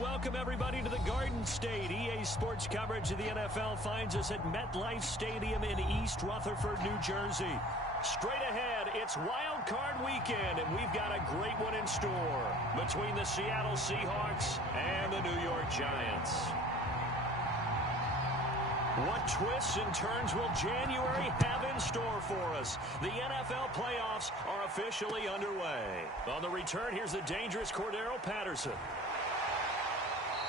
welcome everybody to the Garden State. EA Sports coverage of the NFL finds us at MetLife Stadium in East Rutherford, New Jersey. Straight ahead, it's Wild Card Weekend, and we've got a great one in store between the Seattle Seahawks and the New York Giants. What twists and turns will January have in store for us? The NFL playoffs are officially underway. On the return, here's the dangerous Cordero Patterson.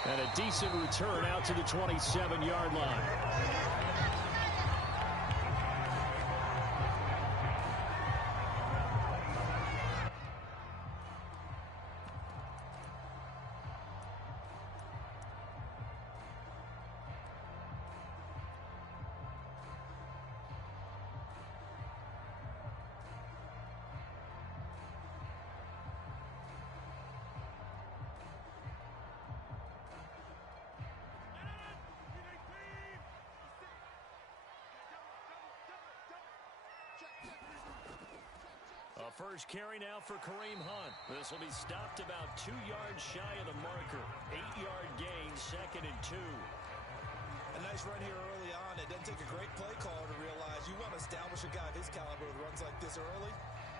And a decent return out to the 27-yard line. First carry now for Kareem Hunt. This will be stopped about 2 yards shy of the marker. 8-yard gain, 2nd and 2. A nice run here early on. It doesn't take a great play caller to realize you want to establish a guy of his caliber with runs like this early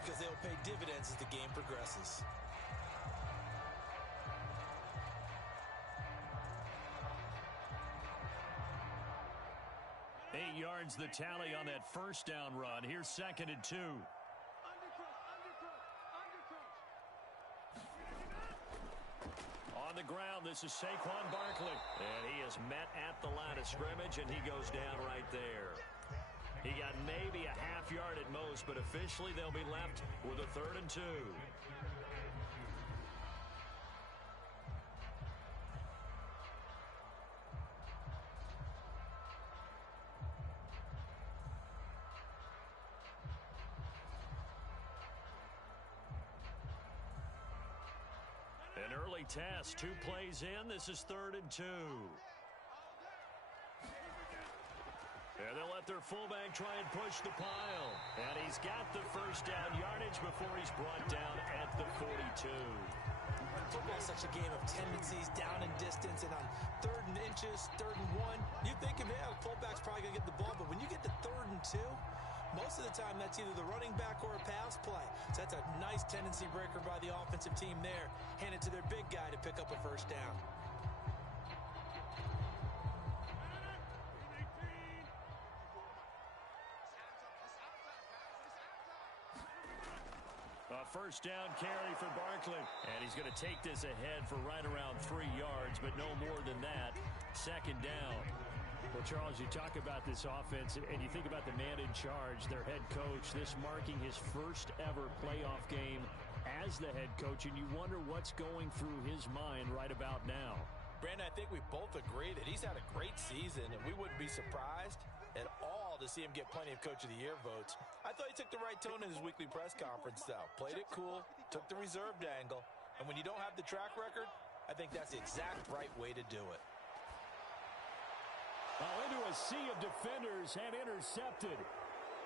because they'll pay dividends as the game progresses. Eight yards the tally on that first down run. Here's 2nd and 2. On the ground, this is Saquon Barkley. And he is met at the line of scrimmage, and he goes down right there. He got maybe a half yard at most, but officially they'll be left with a 3rd and 2. An early test, 2 plays in. This is 3rd and 2. And they'll let their fullback try and push the pile. And he's got the first down yardage before he's brought down at the 42. Football's such a game of tendencies, down in distance, and on 3rd and inches, 3rd and 1, you think, yeah, the fullback's probably going to get the ball, but when you get to 3rd and 2, most of the time that's either the running back or a pass play. So that's a nice tendency breaker by the offensive team there. Hand it to their big guy to pick up a first down. A first down carry for Barkley. And he's going to take this ahead for right around 3 yards, but no more than that. 2nd down. Well, Charles, you talk about this offense, and you think about the man in charge, their head coach, this marking his first ever playoff game as the head coach, and you wonder what's going through his mind right about now. Brandon, I think we both agree that he's had a great season, and we wouldn't be surprised at all to see him get plenty of Coach of the Year votes. I thought he took the right tone in his weekly press conference, though. Played it cool, took the reserved angle, and when you don't have the track record, I think that's the exact right way to do it. Well, into a sea of defenders and intercepted.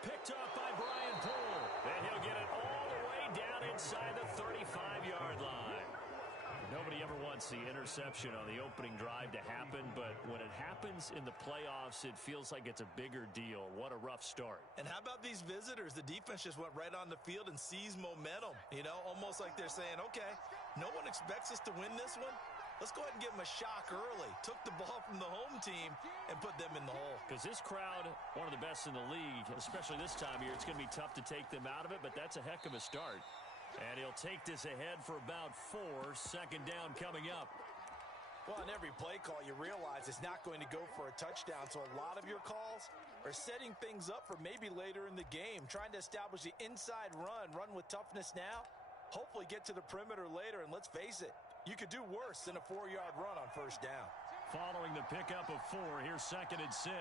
Picked up by Brian Poole. And he'll get it all the way down inside the 35-yard line. Nobody ever wants the interception on the opening drive to happen, but when it happens in the playoffs, it feels like it's a bigger deal. What a rough start. And how about these visitors? The defense just went right on the field and seized momentum. You know, almost like they're saying, okay, no one expects us to win this one. Let's go ahead and give them a shock early. Took the ball from the home team and put them in the hole. Because this crowd, one of the best in the league, especially this time of year, it's going to be tough to take them out of it, but that's a heck of a start. And he'll take this ahead for about 4. 2nd down coming up. Well, on every play call, you realize it's not going to go for a touchdown, so a lot of your calls are setting things up for maybe later in the game, trying to establish the inside run with toughness now, hopefully get to the perimeter later, and let's face it, you could do worse than a 4-yard run on first down. Following the pickup of 4, here's 2nd and 6.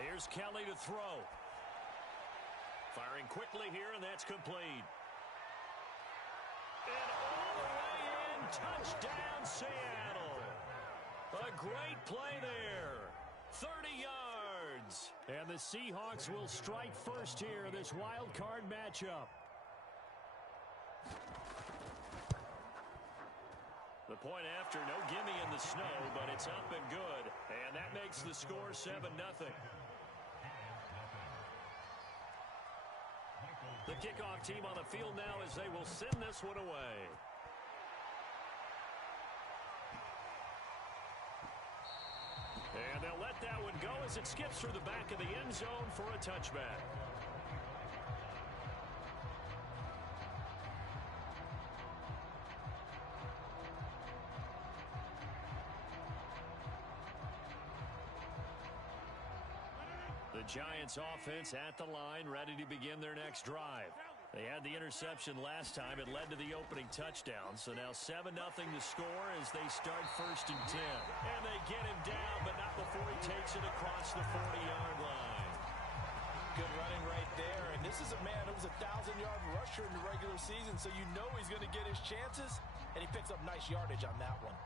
Here's Kelly to throw. Firing quickly here, and that's complete. And all the way in, touchdown Seattle. A great play there. 30 yards. yards. And the Seahawks will strike first here in this wild card matchup. The point after, no gimme in the snow, but it's up and good. And that makes the score 7-0. The kickoff team on the field now as they will send this one away. And they'll let that one go as it skips through the back of the end zone for a touchback. The Giants offense at the line, ready to begin their next drive. They had the interception last time. It led to the opening touchdown. So now 7-0 the score as they start 1st and 10. And they get him down, but not before he takes it across the 40-yard line. Good running right there. And this is a man who was a 1,000-yard rusher in the regular season, so you know he's going to get his chances. And he picks up nice yardage on that one.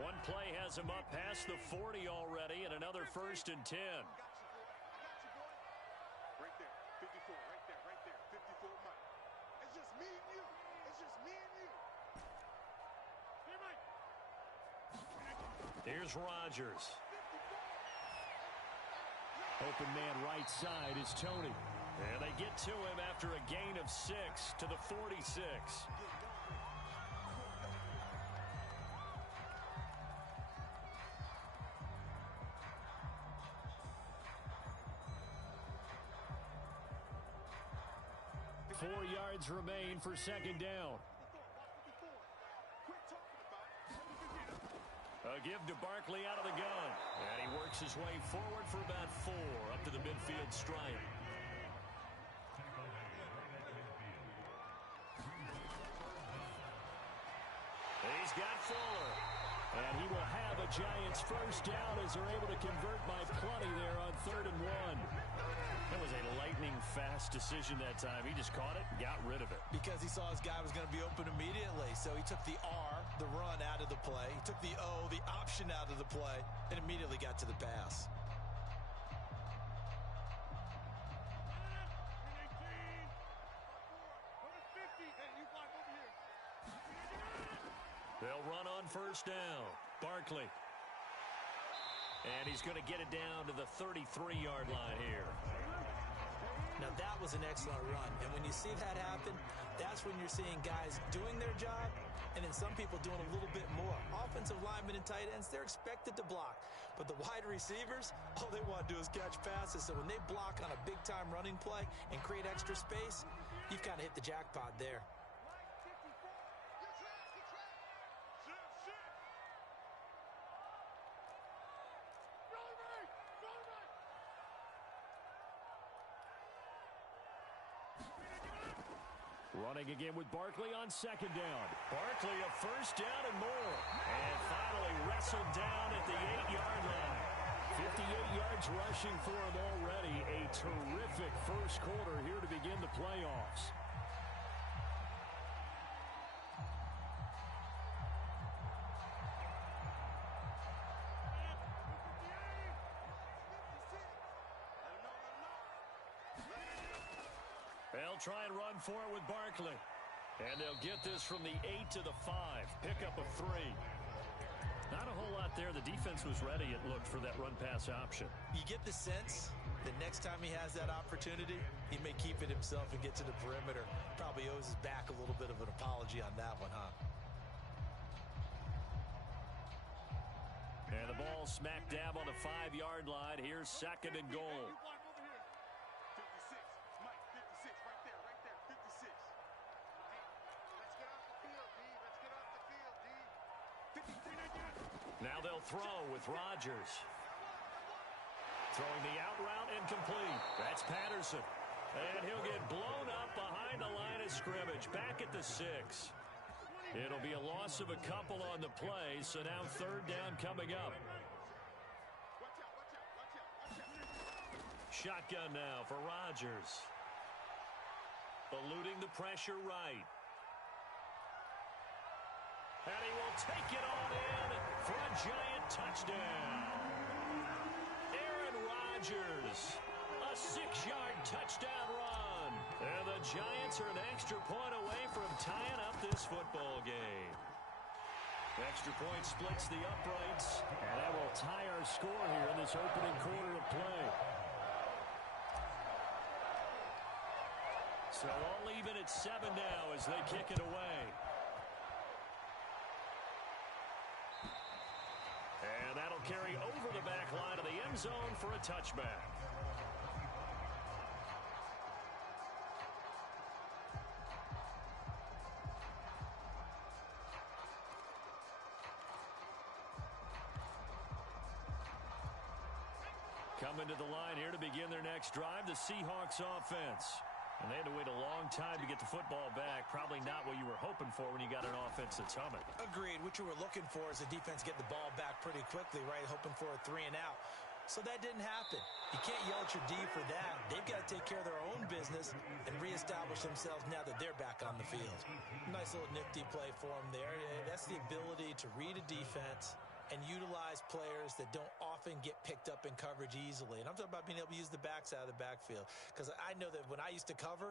One play has him up past the 40 already, and another 1st and 10. Right there, 54, right there, 54 Mike. It's just me and you. It's just me and you. Hey, Mike. Here's Rodgers. Open man right side is Tony. And they get to him after a gain of 6 to the 46. 4 yards remain for 2nd down. A give to Barkley out of the gun. And he works his way forward for about 4 up to the midfield stripe. He's got Fuller. And he will have a Giants 1st down as they're able to convert by plenty there on 3rd and 1. That was a lightning-fast decision that time. He just caught it and got rid of it. Because he saw his guy was going to be open immediately. So he took the R, the run, out of the play. He took the O, the option, out of the play, and immediately got to the pass. They'll run on 1st down. Barkley. And he's going to get it down to the 33-yard line here. Now, that was an excellent run. And when you see that happen, that's when you're seeing guys doing their job and then some people doing a little bit more. Offensive linemen and tight ends, they're expected to block. But the wide receivers, all they want to do is catch passes. So when they block on a big-time running play and create extra space, you've kind of hit the jackpot there. Running again with Barkley on 2nd down. Barkley a 1st down and more. And finally wrestled down at the 8-yard line. 58 yards rushing for him already. A terrific 1st quarter here to begin the playoffs. They'll try and run for it with Barkley. And they'll get this from the 8 to the 5. Pickup of 3. Not a whole lot there. The defense was ready, it looked, for that run-pass option. You get the sense that next time he has that opportunity, he may keep it himself and get to the perimeter. Probably owes his back a little bit of an apology on that one, huh? And the ball smack dab on the 5-yard line. Here's 2nd and goal. Now they'll throw with Rodgers. Throwing the out route incomplete. That's Patterson. And he'll get blown up behind the line of scrimmage. Back at the 6. It'll be a loss of a couple on the play, so now 3rd down coming up. Shotgun now for Rodgers. Eluding the pressure right. And he will take it on in for a giant touchdown. Aaron Rodgers, a 6-yard touchdown run. And the Giants are an extra point away from tying up this football game. Extra point splits the uprights, and that will tie our score here in this opening quarter of play. So all even at 7 now as they kick it away. And that'll carry over the back line of the end zone for a touchback. Coming to the line here to begin their next drive, the Seahawks offense. And they had to wait a long time to get the football back. Probably not what you were hoping for when you got an offense that's humming. Agreed. What you were looking for is the defense get the ball back pretty quickly, right? Hoping for a 3 and out. So that didn't happen. You can't yell at your D for that. They've got to take care of their own business and reestablish themselves now that they're back on the field. Nice little nifty play for them there. That's the ability to read a defense and utilize players that don't often get picked up in coverage easily. And I'm talking about being able to use the backs out of the backfield. Because I know that when I used to cover,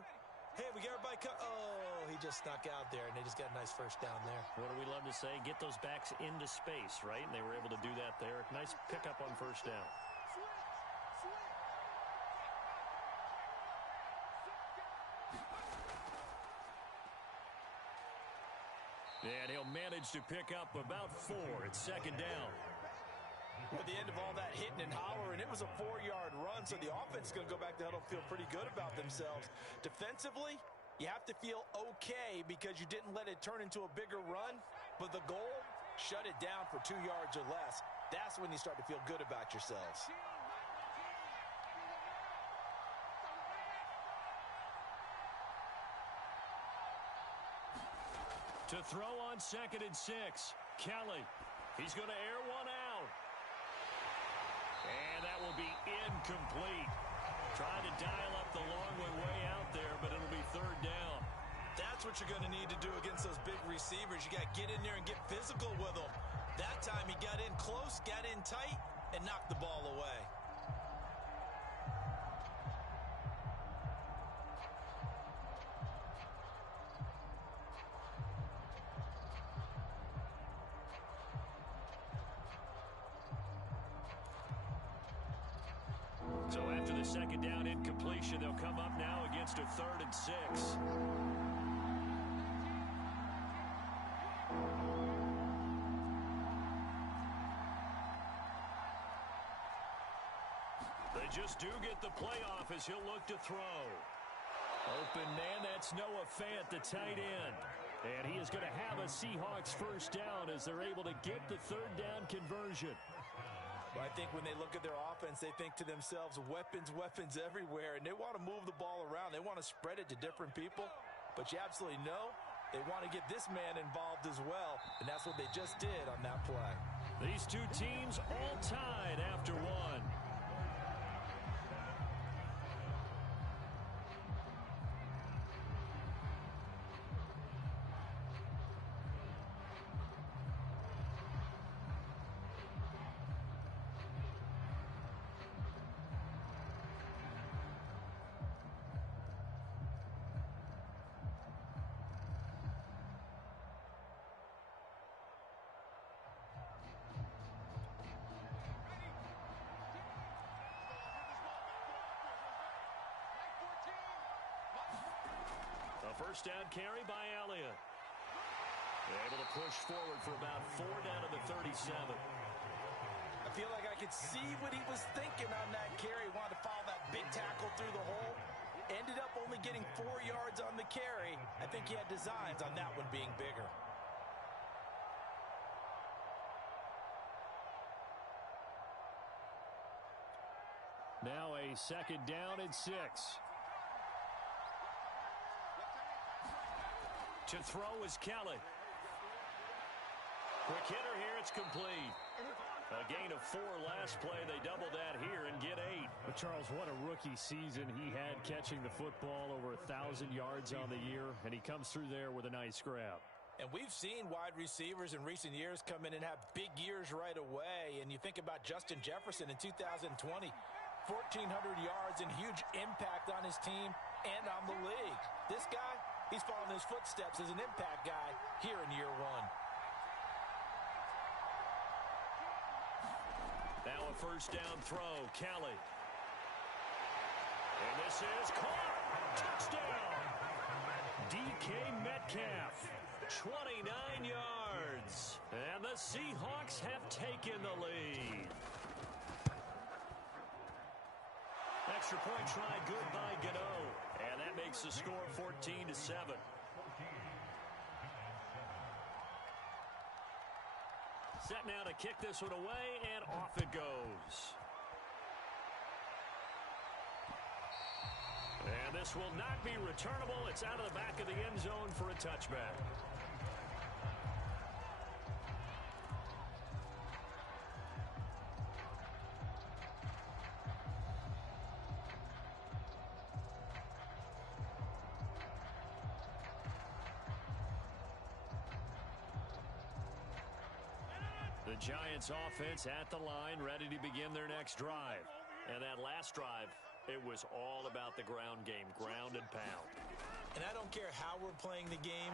hey, we got everybody oh, he just snuck out there, and they just got a nice first down there. What do we love to say? Get those backs into space, right? And they were able to do that there. Nice pickup on first down. And he'll manage to pick up about 4 at second down. With the end of all that hitting and hollering, it was a 4-yard run, so the offense is going to go back to huddle and feel pretty good about themselves. Defensively, you have to feel okay because you didn't let it turn into a bigger run, but the goal, shut it down for 2 yards or less. That's when you start to feel good about yourselves. To throw on 2nd and 6, Kelly. He's going to air one out. And that will be incomplete. Trying to dial up the long way out there, but it'll be 3rd down. That's what you're going to need to do against those big receivers. You got to get in there and get physical with them. That time he got in close, got in tight, and knocked the ball away. So after the 2nd down incompletion, they'll come up now against a 3rd and 6. They just do get the playoff as he'll look to throw. Open man, that's Noah Fant, the tight end. And he is going to have a Seahawks first down as they're able to get the 3rd down conversion. Well, I think when they look at their offense, they think to themselves, weapons, weapons everywhere, and they want to move the ball around. They want to spread it to different people, but you absolutely know they want to get this man involved as well, and that's what they just did on that play. These two teams all tied after 1. First down carry by Elliott. They're able to push forward for about 4 down to the 37. I feel like I could see what he was thinking on that carry. Wanted to follow that big tackle through the hole. Ended up only getting 4 yards on the carry. I think he had designs on that one being bigger. Now a 2nd down and 6. To throw is Kelly. Quick hitter here. It's complete. A gain of 4 last play. They double that here and get 8. But Charles, what a rookie season he had catching the football, over 1,000 yards on the year, and he comes through there with a nice grab. And we've seen wide receivers in recent years come in and have big years right away. And you think about Justin Jefferson in 2020, 1,400 yards and huge impact on his team and on the league. This guy, he's following his footsteps as an impact guy here in year 1. Now a first down throw, Kelly. And this is caught. Touchdown. DK Metcalf, 29 yards. And the Seahawks have taken the lead. Extra point try good by Gano. And that makes the score 14-7. Set now to kick this one away, and off it goes. And this will not be returnable. It's out of the back of the end zone for a touchback. The Giants offense at the line, ready to begin their next drive. And that last drive, it was all about the ground game, ground and pound. And I don't care how we're playing the game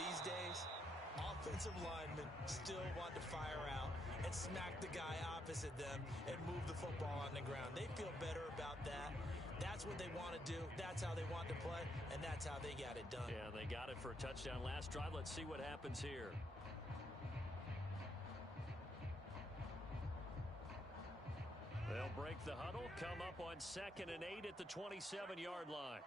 these days, offensive linemen still want to fire out and smack the guy opposite them and move the football on the ground. They feel better about that. That's what they want to do. That's how they want to play, and that's how they got it done. Yeah, they got it for a touchdown last drive. Let's see what happens here. They'll break the huddle, come up on 2nd and 8 at the 27-yard line.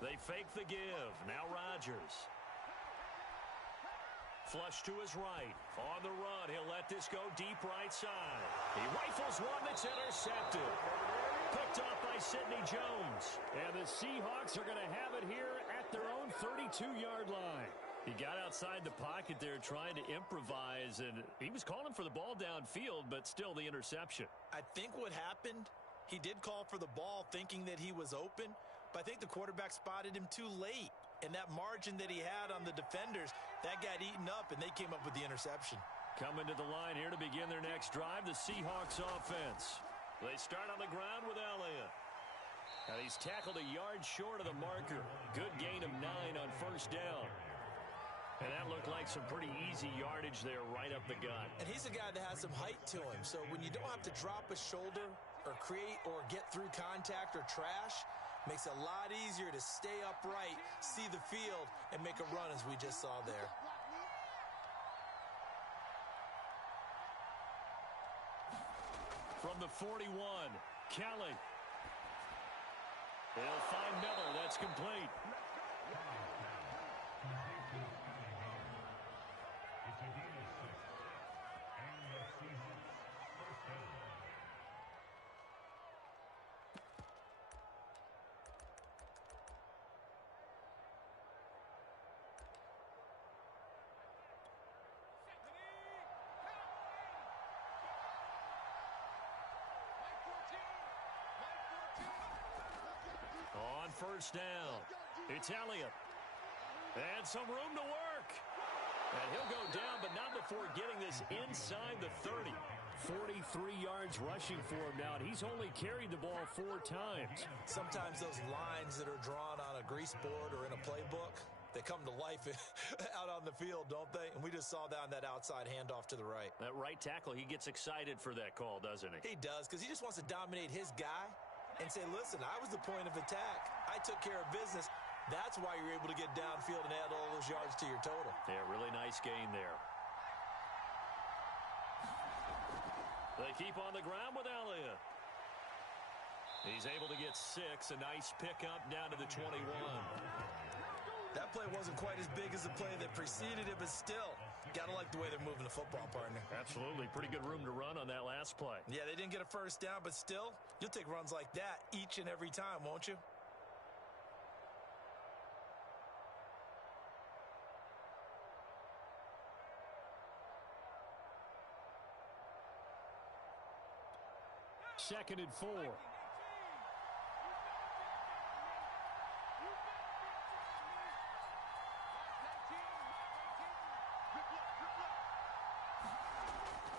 They fake the give. Now Rodgers. Flush to his right. On the run, he'll let this go deep right side. He rifles one that's intercepted. Picked off by Sidney Jones. And the Seahawks are going to have it here at their own 32-yard line. He got outside the pocket there trying to improvise, and he was calling for the ball downfield, but still the interception. I think what happened, he did call for the ball thinking that he was open, but I think the quarterback spotted him too late. And that margin that he had on the defenders, that got eaten up, and they came up with the interception. Coming to the line here to begin their next drive, the Seahawks offense. They start on the ground with Elliott. And he's tackled a yard short of the marker. Good gain of 9 on first down. And that looked like some pretty easy yardage there right up the gut. And he's a guy that has some height to him. So when you don't have to drop a shoulder or create or get through contact or trash, makes it a lot easier to stay upright, see the field, and make a run as we just saw there. From the 41, Kelly. They'll find Miller. That's complete. On first down, it's Elliott. And some room to work. And he'll go down, but not before getting this inside the 30. 43 yards rushing for him now, and he's only carried the ball 4 times. Sometimes those lines that are drawn on a grease board or in a playbook, they come to life out on the field, don't they? And we just saw that on that outside handoff to the right. That right tackle, he gets excited for that call, doesn't he? He does, because he just wants to dominate his guy and say, listen, I was the point of attack. I took care of business. That's why you're able to get downfield and add all those yards to your total. Yeah, really nice gain there. They keep on the ground with Elliott. He's able to get 6. A nice pickup down to the 21. That play wasn't quite as big as the play that preceded it, but still, Gotta like the way they're moving the football, partner. Absolutely. Pretty good room to run on that last play. Yeah, they didn't get a first down, but still, you'll take runs like that each and every time, won't you? Second and 4.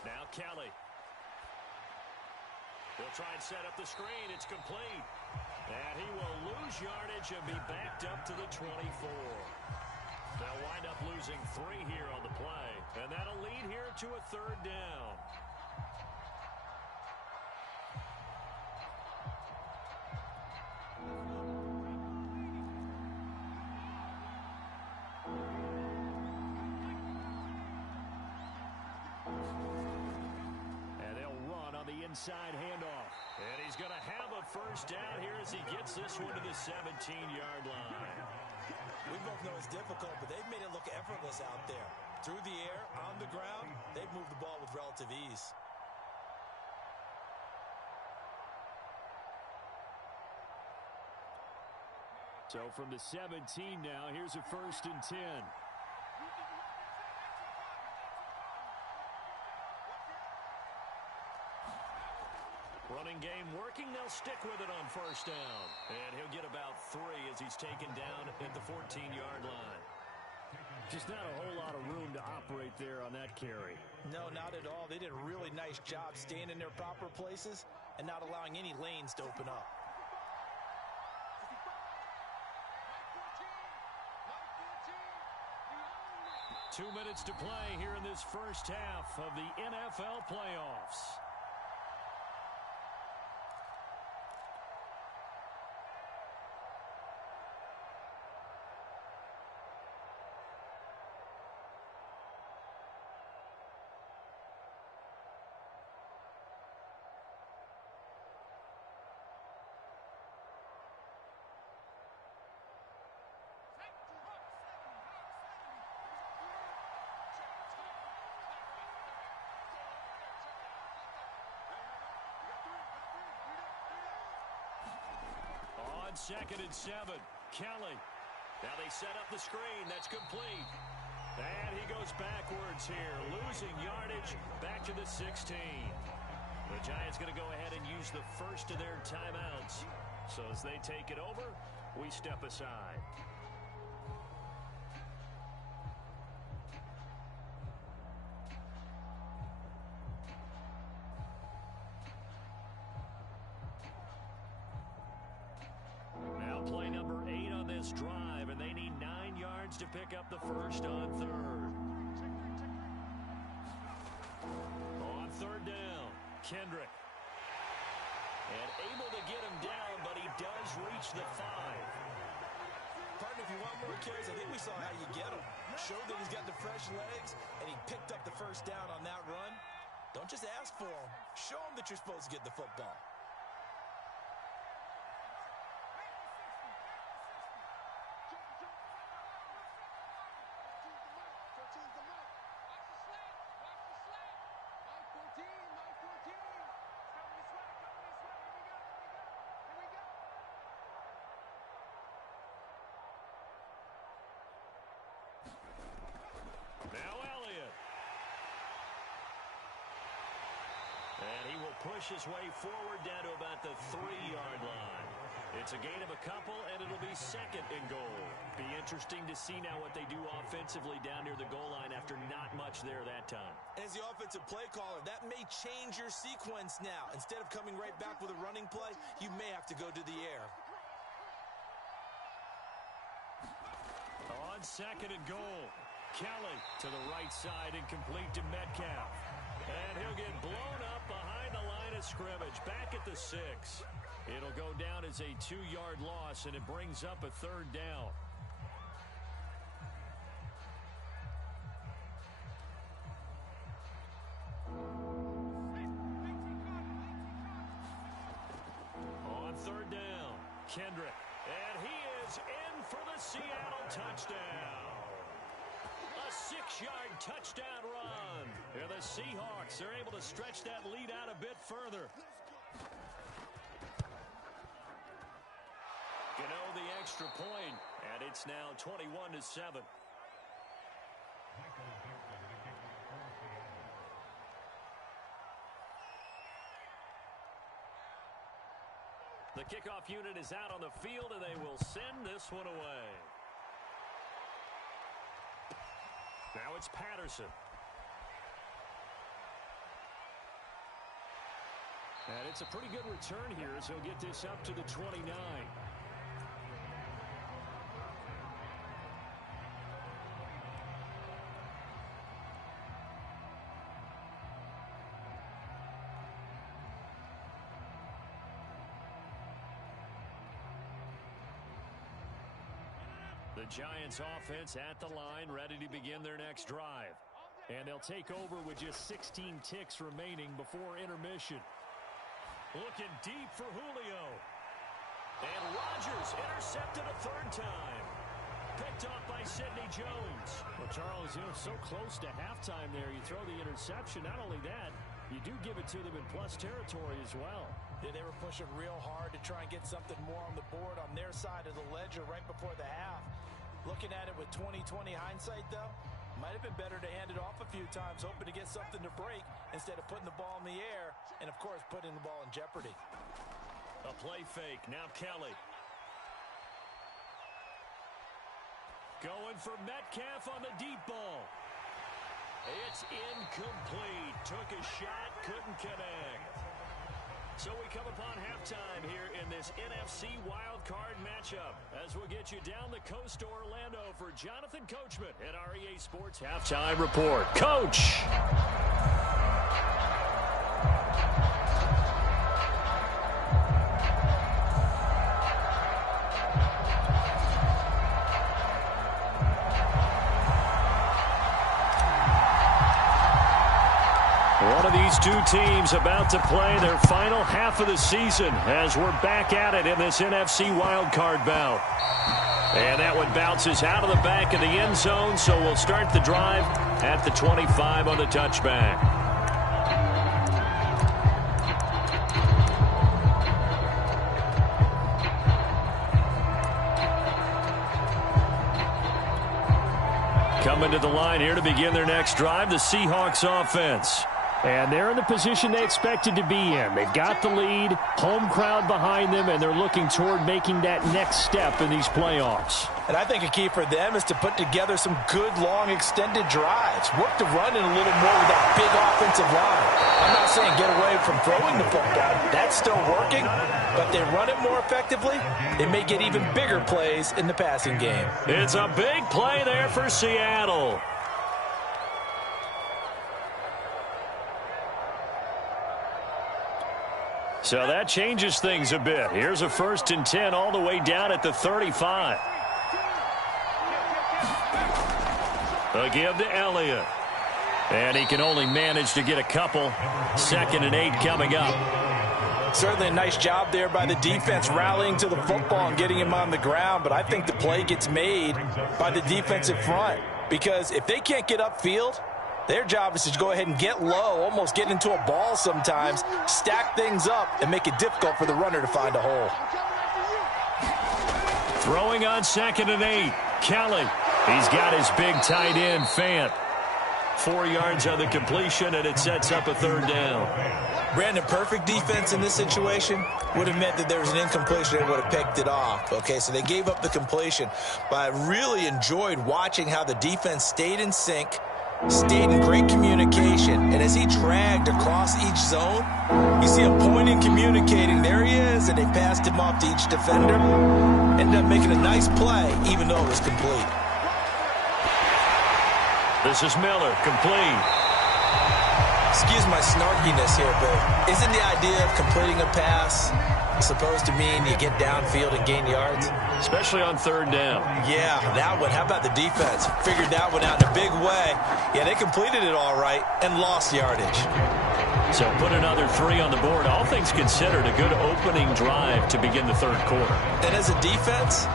Now Kelly. He'll try and set up the screen. It's complete. And he will lose yardage and be backed up to the 24. They'll wind up losing 3 here on the play. And that'll lead here to a third down. Inside handoff. And he's going to have a first down here as he gets this one to the 17-yard line. We both know it's difficult, but they've made it look effortless out there. Through the air, on the ground, they've moved the ball with relative ease. So from the 17 now, here's a 1st and 10. Running game working. They'll stick with it on first down. And he'll get about 3 as he's taken down at the 14-yard line. Just not a whole lot of room to operate there on that carry. No, not at all. They did a really nice job staying in their proper places and not allowing any lanes to open up. Two minutes to play here in this first half of the NFL playoffs. Second and 7. Kelly. Now they set up the screen. That's complete. And he goes backwards here, losing yardage back to the 16. The Giants going to go ahead and use the first of their timeouts. So as they take it over, we step aside. Play number 8 on this drive, and they need 9 yards to pick up the first on third. On third down, Kendrick. And able to get him down, but he does reach the 5. Partner, if you want more carries, I think we saw how you get him. Showed that he's got the fresh legs, and he picked up the first down on that run. Don't just ask for him. Show him that you're supposed to get the football. Push his way forward down to about the 3-yard line. It's a gain of a couple, and it'll be second and goal. Be interesting to see now what they do offensively down near the goal line after not much there that time. As the offensive play caller, that may change your sequence now. Instead of coming right back with a running play, you may have to go to the air. On second and goal, Kelly to the right side and complete to Metcalf. And he'll get blown up behind the line of scrimmage, back at the 6. It'll go down as a 2-yard loss, and it brings up a third down. On third down, Kendrick. And he is in for the Seattle touchdown. A 6-yard touchdown run. And the Seahawks are able to stretch that lead out a bit further. Gano the extra point, and it's now 21-7. The kickoff unit is out on the field, and they will send this one away. Now it's Patterson. And it's a pretty good return here, so he'll get this up to the 29. The Giants offense at the line, ready to begin their next drive. And they'll take over with just 16 ticks remaining before intermission. Looking deep for Julio. And Rodgers intercepted a third time. Picked off by Sidney Jones. Well, Charles, so close to halftime there. You throw the interception. Not only that, you do give it to them in plus territory as well. Yeah, they were pushing real hard to try and get something more on the board on their side of the ledger right before the half. Looking at it with 20/20 hindsight, though, might have been better to hand it off a few times, hoping to get something to break instead of putting the ball in the air and, of course, putting the ball in jeopardy. A play fake. Now Kelly. Going for Metcalf on the deep ball. It's incomplete. Took a shot, couldn't connect. So we come upon halftime here in this NFC wildcard matchup as we'll get you down the coast to Orlando for Jonathan Coachman at our EA Sports Halftime Report. Coach! One of these two teams about to play their final half of the season as we're back at it in this NFC wildcard bout. And that one bounces out of the back of the end zone, so we'll start the drive at the 25 on the touchback. Coming to the line here to begin their next drive, the Seahawks offense. And they're in the position they expected to be in. They've got the lead, home crowd behind them, and they're looking toward making that next step in these playoffs. And I think a key for them is to put together some good, long, extended drives. Work the run in a little more with that big offensive line. I'm not saying get away from throwing the football. That's still working, but they run it more effectively. They may get even bigger plays in the passing game. It's a big play there for Seattle. So that changes things a bit. Here's a 1st and 10 all the way down at the 35. A give to Elliott. And he can only manage to get a couple. 2nd and 8 coming up. Certainly a nice job there by the defense rallying to the football and getting him on the ground. But I think the play gets made by the defensive front. Because if they can't get upfield, their job is to go ahead and get low, almost get into a ball sometimes, stack things up, and make it difficult for the runner to find a hole. Throwing on 2nd and 8. Kelly. He's got his big tight end, Fant. 4 yards on the completion, and it sets up a 3rd down. Brandon, perfect defense in this situation would have meant that there was an incompletion. They would have picked it off. Okay, so they gave up the completion. But I really enjoyed watching how the defense stayed in sync, stayed in great communication, and as he dragged across each zone, you see him pointing, communicating. There he is, and they passed him off to each defender. Ended up making a nice play, even though it was complete. This is Miller, complete. Excuse my snarkiness here, but isn't the idea of completing a pass supposed to mean you get downfield and gain yards? Especially on 3rd down. Yeah, that one. How about the defense? Figured that one out in a big way. Yeah, they completed it all right and lost yardage. So put another 3 on the board. All things considered, a good opening drive to begin the 3rd quarter. And as a defense,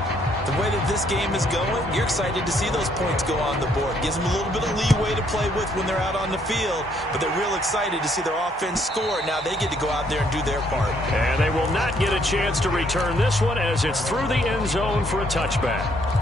The way that this game is going, you're excited to see those points go on the board. Gives them a little bit of leeway to play with when they're out on the field, but they're real excited to see their offense score. Now they get to go out there and do their part. And they will not get a chance to return this one as it's through the end zone for a touchback.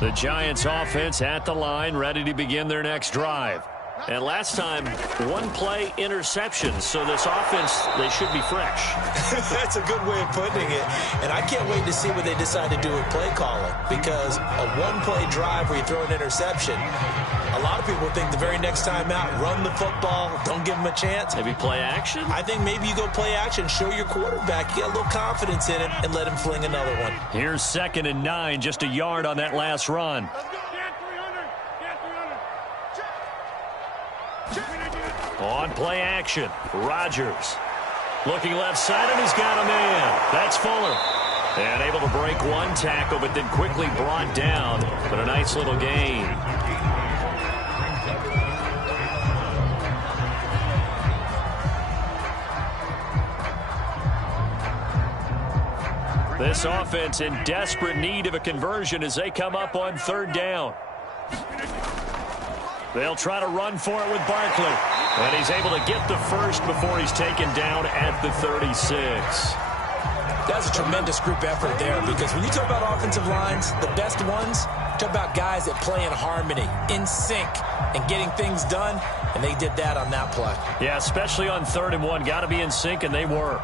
The Giants offense at the line, ready to begin their next drive. And last time, one-play interception, so this offense, they should be fresh. That's a good way of putting it. And I can't wait to see what they decide to do with play calling, because a one-play drive where you throw an interception, a lot of people think the very next time out, run the football, don't give them a chance. Maybe play action? I think maybe you go play action, show your quarterback, you got a little confidence in it, and let him fling another one. Here's 2nd and 9, just a yard on that last run. On play action, Rodgers. Looking left side, and he's got a man. That's Fuller. And able to break one tackle, but then quickly brought down. But a nice little gain. This offense in desperate need of a conversion as they come up on 3rd down. They'll try to run for it with Barkley. And he's able to get the first before he's taken down at the 36. That's a tremendous group effort there, because when you talk about offensive lines, the best ones, talk about guys that play in harmony, in sync, and getting things done, and they did that on that play. Yeah, especially on 3rd and 1. Got to be in sync, and they were.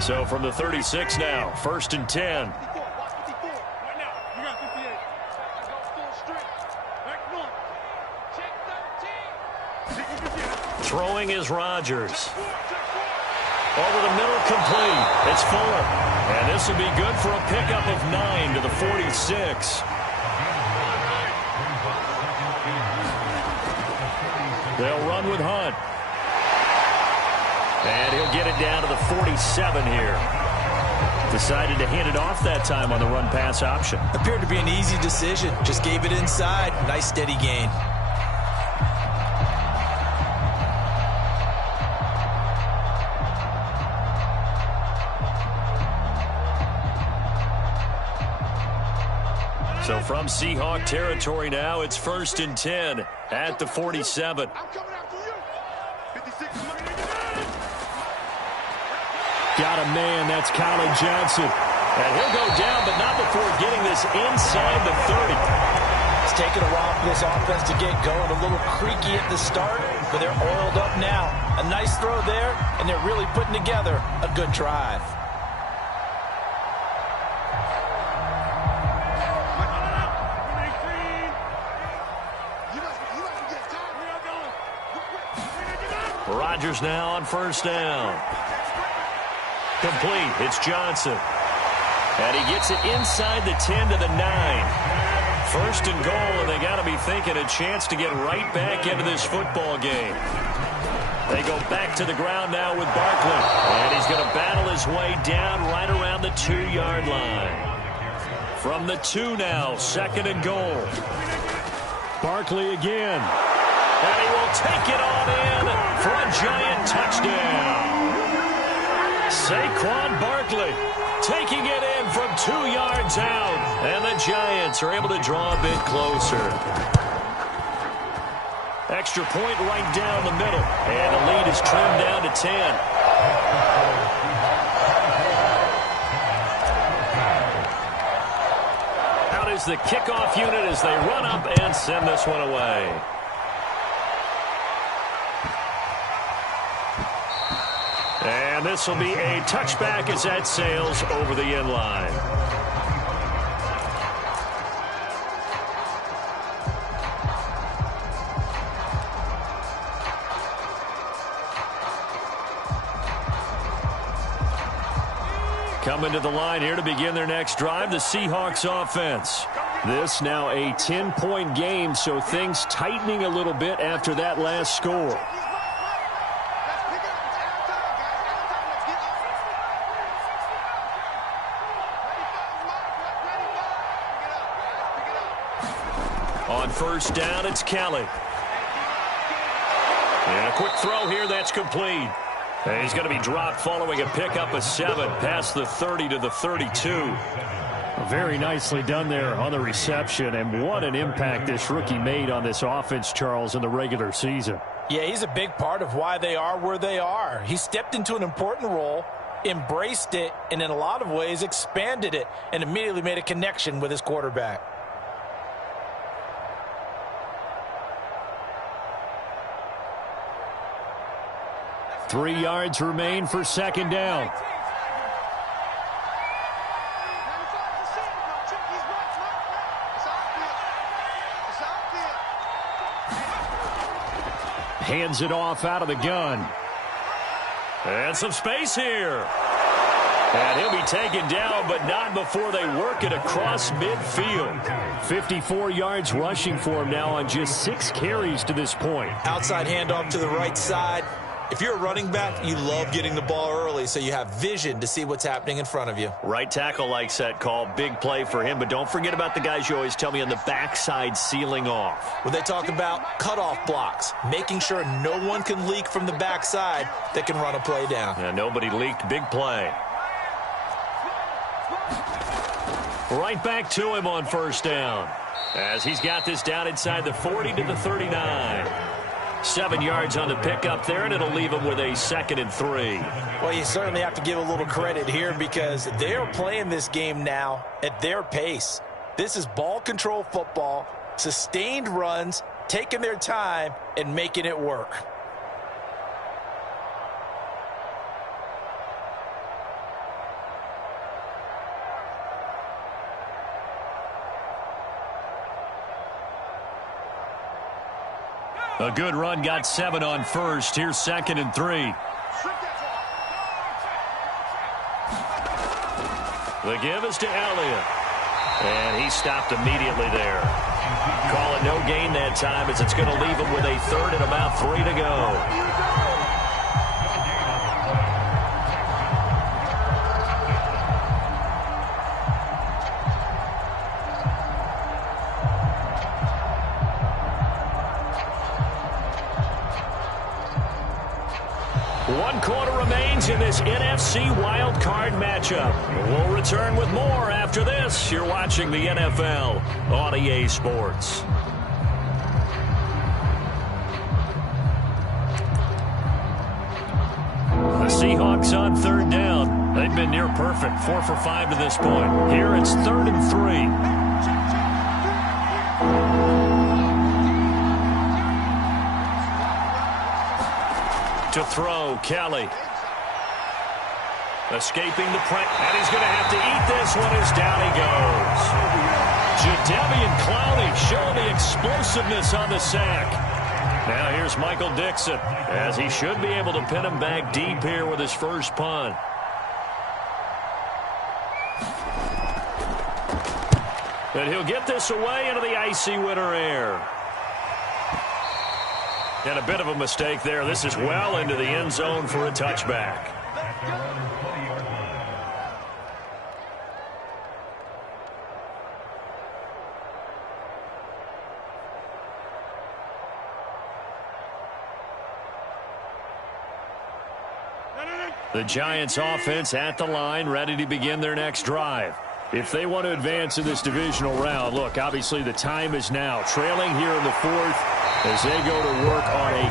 So from the 36 now, 1st and 10. Throwing is Rodgers. Over the middle, complete. It's Fuller. And this will be good for a pickup of 9 to the 46. They'll run with Hunt. And he'll get it down to the 47 here. Decided to hand it off that time on the run-pass option. Appeared to be an easy decision. Just gave it inside. Nice steady gain. So from Seahawk territory now, it's 1st and 10 at the 47. Got a man, that's Colin Johnson. And he'll go down, but not before getting this inside the 30. It's taken a while for this offense to get going. A little creaky at the start, but they're oiled up now. A nice throw there, and they're really putting together a good drive. Rodgers now on 1st down. Complete. It's Johnson. And he gets it inside the 10 to the 9. 1st and goal, and they got to be thinking a chance to get right back into this football game. They go back to the ground now with Barkley. And he's going to battle his way down right around the 2-yard line. From the 2 now, 2nd and goal. Barkley again. And he will take it on in for a Giant touchdown. Saquon Barkley taking it in from 2 yards out. And the Giants are able to draw a bit closer. Extra point right down the middle. And the lead is trimmed down to 10. Out is the kickoff unit as they run up and send this one away. And this will be a touchback as that sails over the end line. Coming to the line here to begin their next drive, the Seahawks offense. This now a 10-point game, so things tightening a little bit after that last score. On first down, it's Kelly. And a quick throw here, that's complete. And he's going to be dropped following a pickup of 7 past the 30 to the 32. Very nicely done there on the reception, and what an impact this rookie made on this offense, Charles, in the regular season. Yeah, he's a big part of why they are where they are. He stepped into an important role, embraced it, and in a lot of ways expanded it, and immediately made a connection with his quarterback. Three yards remain for second down. Hands it off out of the gun. And some space here. And he'll be taken down, but not before they work it across midfield. 54 yards rushing for him now on just 6 carries to this point. Outside handoff to the right side. If you're a running back, you love getting the ball early so you have vision to see what's happening in front of you. Right tackle likes that call. Big play for him, but don't forget about the guys you always tell me on the backside sealing off. When they talk about cutoff blocks, making sure no one can leak from the backside that can run a play down. Yeah, nobody leaked. Big play. Right back to him on first down, as he's got this down inside the 40 to the 39. 7 yards on the pickup there, and it'll leave him with a 2nd and 3. Well, you certainly have to give a little credit here because they're playing this game now at their pace. This is ball control football, sustained runs, taking their time, and making it work. A good run, got 7 on first. Here's 2nd and 3. The give is to Elliott. And he stopped immediately there. Call it no gain that time, as it's going to leave him with a 3rd and about 3 to go. One quarter remains in this NFC Wild Card matchup. We'll return with more after this. You're watching the NFL on EA Sports. The Seahawks on 3rd down. They've been near perfect, 4 for 5 to this point. Here it's 3rd and 3. To throw, Kelly. Escaping the pressure, and he's going to have to eat this one as down he goes. Jadeveon Clowney showing the explosiveness on the sack. Now here's Michael Dixon, as he should be able to pin him back deep here with his first punt. And he'll get this away into the icy winter air. And a bit of a mistake there. This is well into the end zone for a touchback. The Giants offense at the line, ready to begin their next drive. If they want to advance in this divisional round, look, obviously the time is now. Trailing here in the 4th as they go to work on a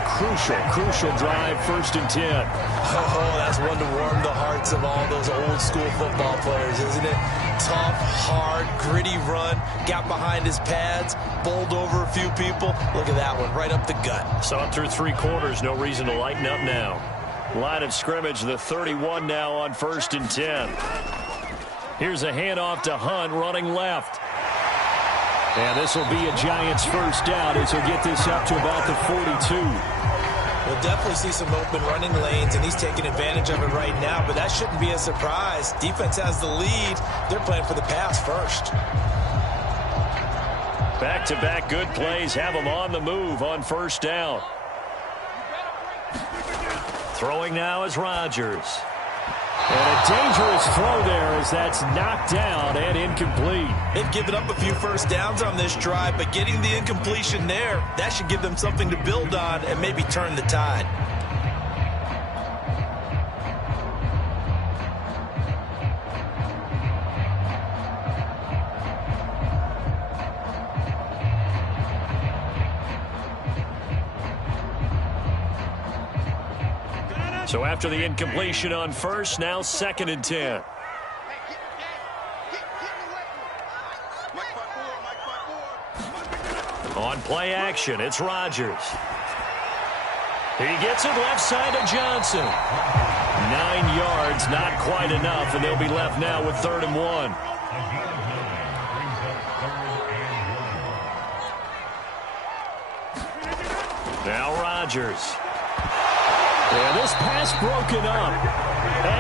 crucial drive, 1st and 10. Oh, that's one to warm the hearts of all those old school football players, isn't it? Tough, hard, gritty run, got behind his pads, bowled over a few people. Look at that one, right up the gut. Saw it through 3 quarters, no reason to lighten up now. Line of scrimmage, the 31 now on 1st and 10. Here's a handoff to Hunt, running left. And this will be a Giants first down as he'll get this up to about the 42. We'll definitely see some open running lanes, and he's taking advantage of it right now, but that shouldn't be a surprise. Defense has the lead. They're playing for the pass first. Back-to-back good plays have him on the move on first down. Throwing now is Rodgers. And a dangerous throw there as that's knocked down and incomplete. They've given up a few first downs on this drive, but getting the incompletion there, that should give them something to build on and maybe turn the tide. So after the incompletion on first, now 2nd and 10. On play action, it's Rodgers. He gets it left side to Johnson. 9 yards, not quite enough, and they'll be left now with 3rd and 1. Now Rodgers. And this pass broken up.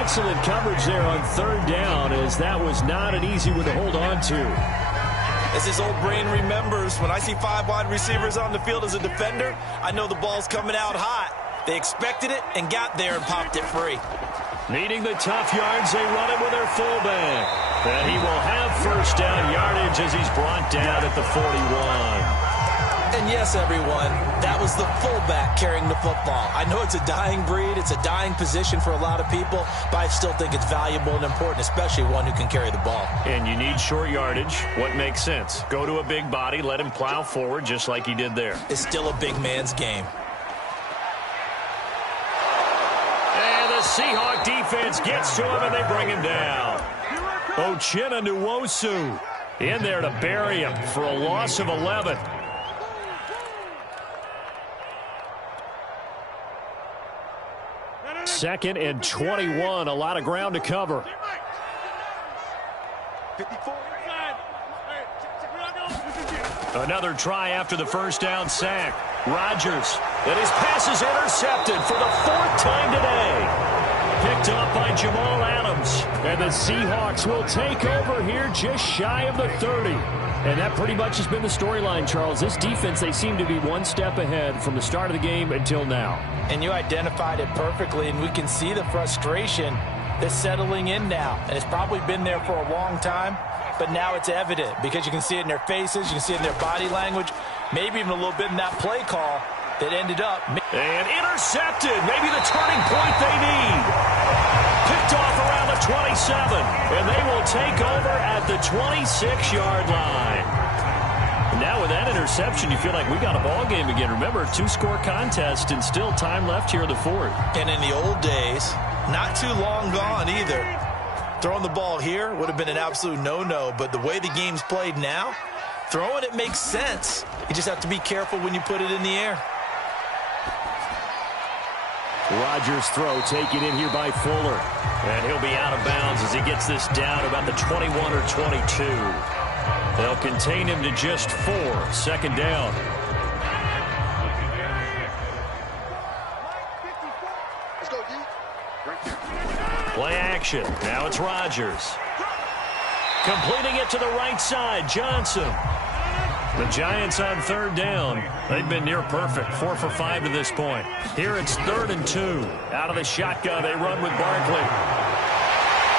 Excellent coverage there on 3rd down, as that was not an easy one to hold on to. As his old brain remembers, when I see 5 wide receivers on the field as a defender, I know the ball's coming out hot. They expected it and got there and popped it free. Needing the tough yards, they run it with their fullback. And he will have 1st down yardage as he's brought down at the 41. And yes, everyone, that was the fullback carrying the football. I know it's a dying breed, it's a dying position for a lot of people, but I still think it's valuable and important, especially one who can carry the ball. And you need short yardage. What makes sense? Go to a big body, let him plow forward just like he did there. It's still a big man's game. And the Seahawk defense gets to him and they bring him down. Uchenna Nwosu in there to bury him for a loss of 11. Second and 21, a lot of ground to cover. Another try after the 1st down sack. Rodgers, and his pass is intercepted for the 4th time today. Picked up by Jamal Adams. And the Seahawks will take over here just shy of the 30. And that pretty much has been the storyline, Charles. This defense, they seem to be one step ahead from the start of the game until now. And you identified it perfectly, and we can see the frustration that's settling in now. And it's probably been there for a long time, but now it's evident because you can see it in their faces, you can see it in their body language, maybe even a little bit in that play call that ended up. And intercepted, maybe the turning point they need. Picked off around the 27, and they will take over at the 26-yard line. Now with that interception, you feel like we got a ball game again. Remember, 2-score contest and still time left here in the 4th. And in the old days, not too long gone either, throwing the ball here would have been an absolute no-no. But the way the game's played now, throwing it makes sense. You just have to be careful when you put it in the air. Rodgers' throw taken in here by Fuller. And he'll be out of bounds as he gets this down about the 21 or 22. They'll contain him to just 4. 2nd down. Play action. Now it's Rodgers. Completing it to the right side. Johnson. The Giants on 3rd down. They've been near perfect. 4 for 5 to this point. Here it's 3rd and 2. Out of the shotgun, they run with Barkley.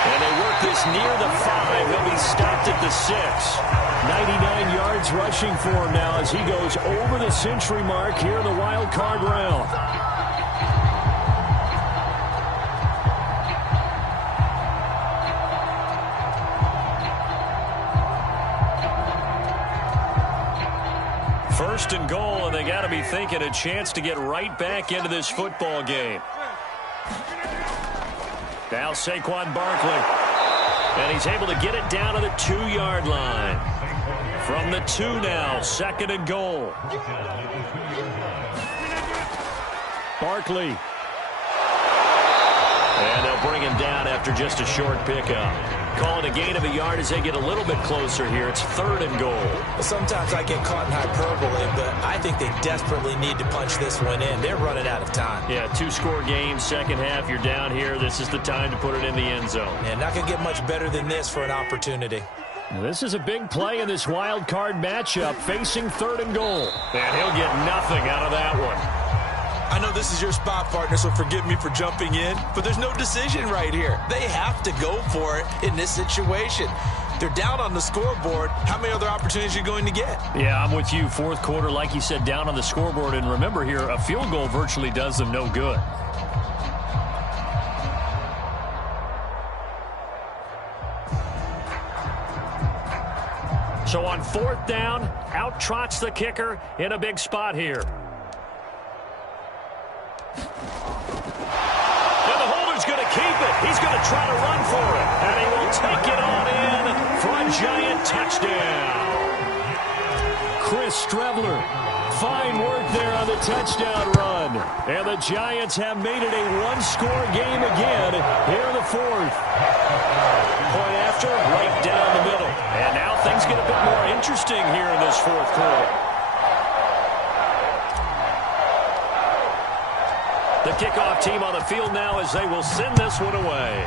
And they work this near the 5. He'll be stopped at the 6. 99 yards rushing for him now as he goes over the century mark here in the wild card round. First and goal, and they got to be thinking a chance to get right back into this football game. Now Saquon Barkley. And he's able to get it down to the 2-yard line. From the 2 now, 2nd and goal. Barkley. And they'll bring him down after just a short pickup. Call it a gain of a yard as they get a little bit closer here. It's 3rd and goal. Sometimes I get caught in hyperbole, but I think they desperately need to punch this one in. They're running out of time. Yeah, 2-score game, second half, you're down here. This is the time to put it in the end zone. Yeah, not going to get much better than this for an opportunity. This is a big play in this wild card matchup, facing 3rd and goal. And he'll get nothing out of that one. I know this is your spot, partner, so forgive me for jumping in, but there's no decision right here. They have to go for it in this situation. They're down on the scoreboard. How many other opportunities are you going to get? Yeah, I'm with you. Fourth quarter, like you said, down on the scoreboard. And remember here, a field goal virtually does them no good. So on fourth down, out trots the kicker in a big spot here. And the holder's going to keep it. He's going to try to run for it. And he will take it on in for a giant touchdown. Chris Streveler, fine work there on the touchdown run. And the Giants have made it a one-score game again here in the fourth. Point after, right down the middle. And now things get a bit more interesting here in this fourth quarter. The kickoff team on the field now as they will send this one away.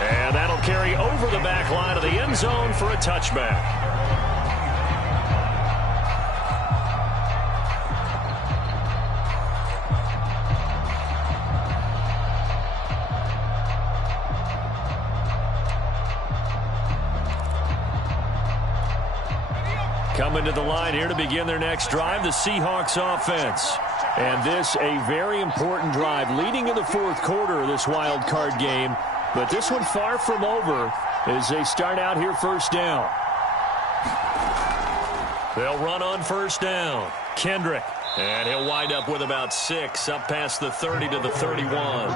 And that'll carry over the back line of the end zone for a touchback. Coming to the line here to begin their next drive, the Seahawks offense. And this a very important drive leading in the fourth quarter of this wild card game. But this one far from over as they start out here first down. They'll run on first down. Kendrick. And he'll wind up with about 6 up past the 30 to the 31.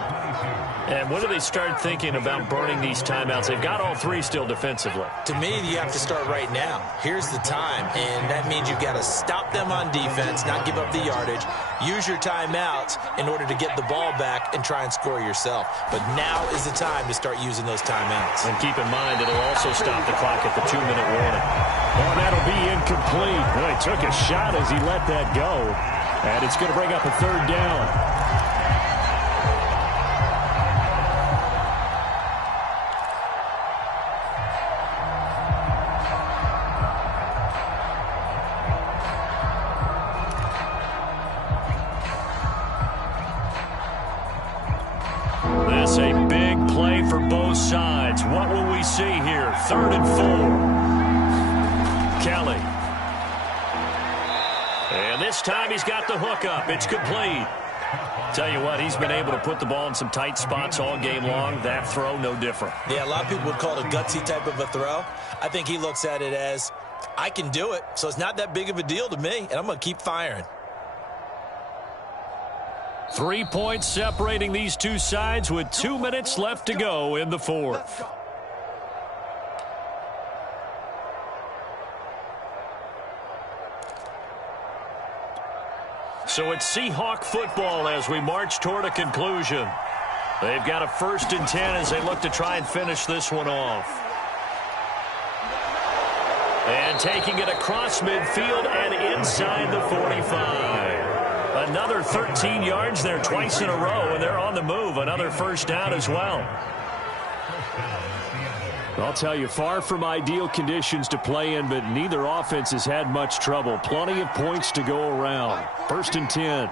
And when do they start thinking about burning these timeouts? They've got all 3 still defensively. To me, you have to start right now. Here's the time, and that means you've got to stop them on defense, not give up the yardage, use your timeouts in order to get the ball back and try and score yourself. But now is the time to start using those timeouts. And keep in mind, it'll also stop the clock at the 2-minute warning. Oh, that'll be incomplete. Well, he took a shot as he let that go. And it's going to bring up a third down. That's a big play for both sides. What will we see here? 3rd and 4. Kelly. And this time he's got the hook up. It's complete. Tell you what, he's been able to put the ball in some tight spots all game long. That throw, no different. Yeah, a lot of people would call it a gutsy type of a throw. I think he looks at it as, I can do it, so it's not that big of a deal to me, and I'm going to keep firing. 3 points separating these two sides with 2 minutes left to go in the fourth. So it's Seahawk football as we march toward a conclusion. They've got a 1st and 10 as they look to try and finish this one off. And taking it across midfield and inside the 45. Another 13 yards there twice in a row, and they're on the move. Another first down as well. I'll tell you, far from ideal conditions to play in, but neither offense has had much trouble. Plenty of points to go around. 1st and 10.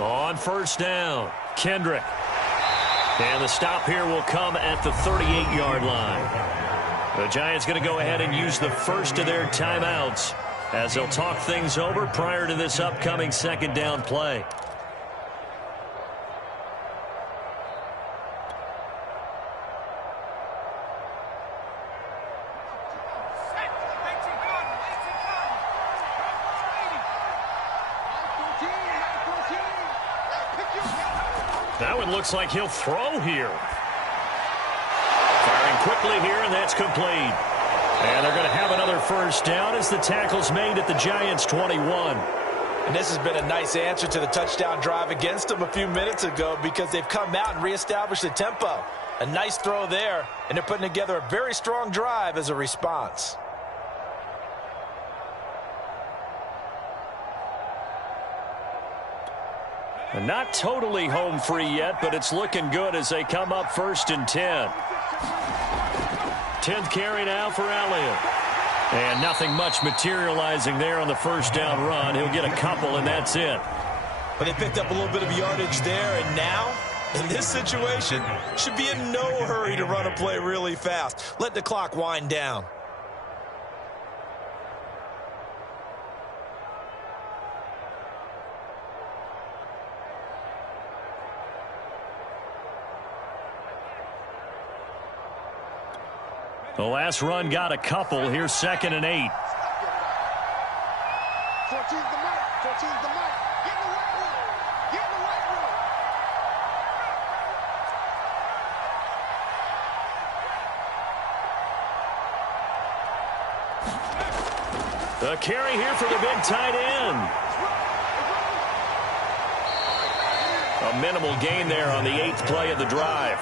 On first down, Kendrick. And the stop here will come at the 38-yard line. The Giants going to go ahead and use the first of their timeouts as they'll talk things over prior to this upcoming 2nd down play. That one looks like he'll throw here. Firing quickly here, and that's complete. And they're going to have another first down as the tackle's made at the Giants' 21. And this has been a nice answer to the touchdown drive against them a few minutes ago because they've come out and reestablished the tempo. A nice throw there, and they're putting together a very strong drive as a response. Not totally home free yet, but it's looking good as they come up 1st and 10. 10th carry now for Elliott. And nothing much materializing there on the first down run. He'll get a couple, and that's it. But they picked up a little bit of yardage there, and now, in this situation, should be in no hurry to run a play really fast. Let the clock wind down. The last run got a couple. Here's 2nd and 8. 14's the mark. 14's the mark. Get in the right room. Get in the right room. The carry here for the big tight end. A minimal gain there on the 8th play of the drive.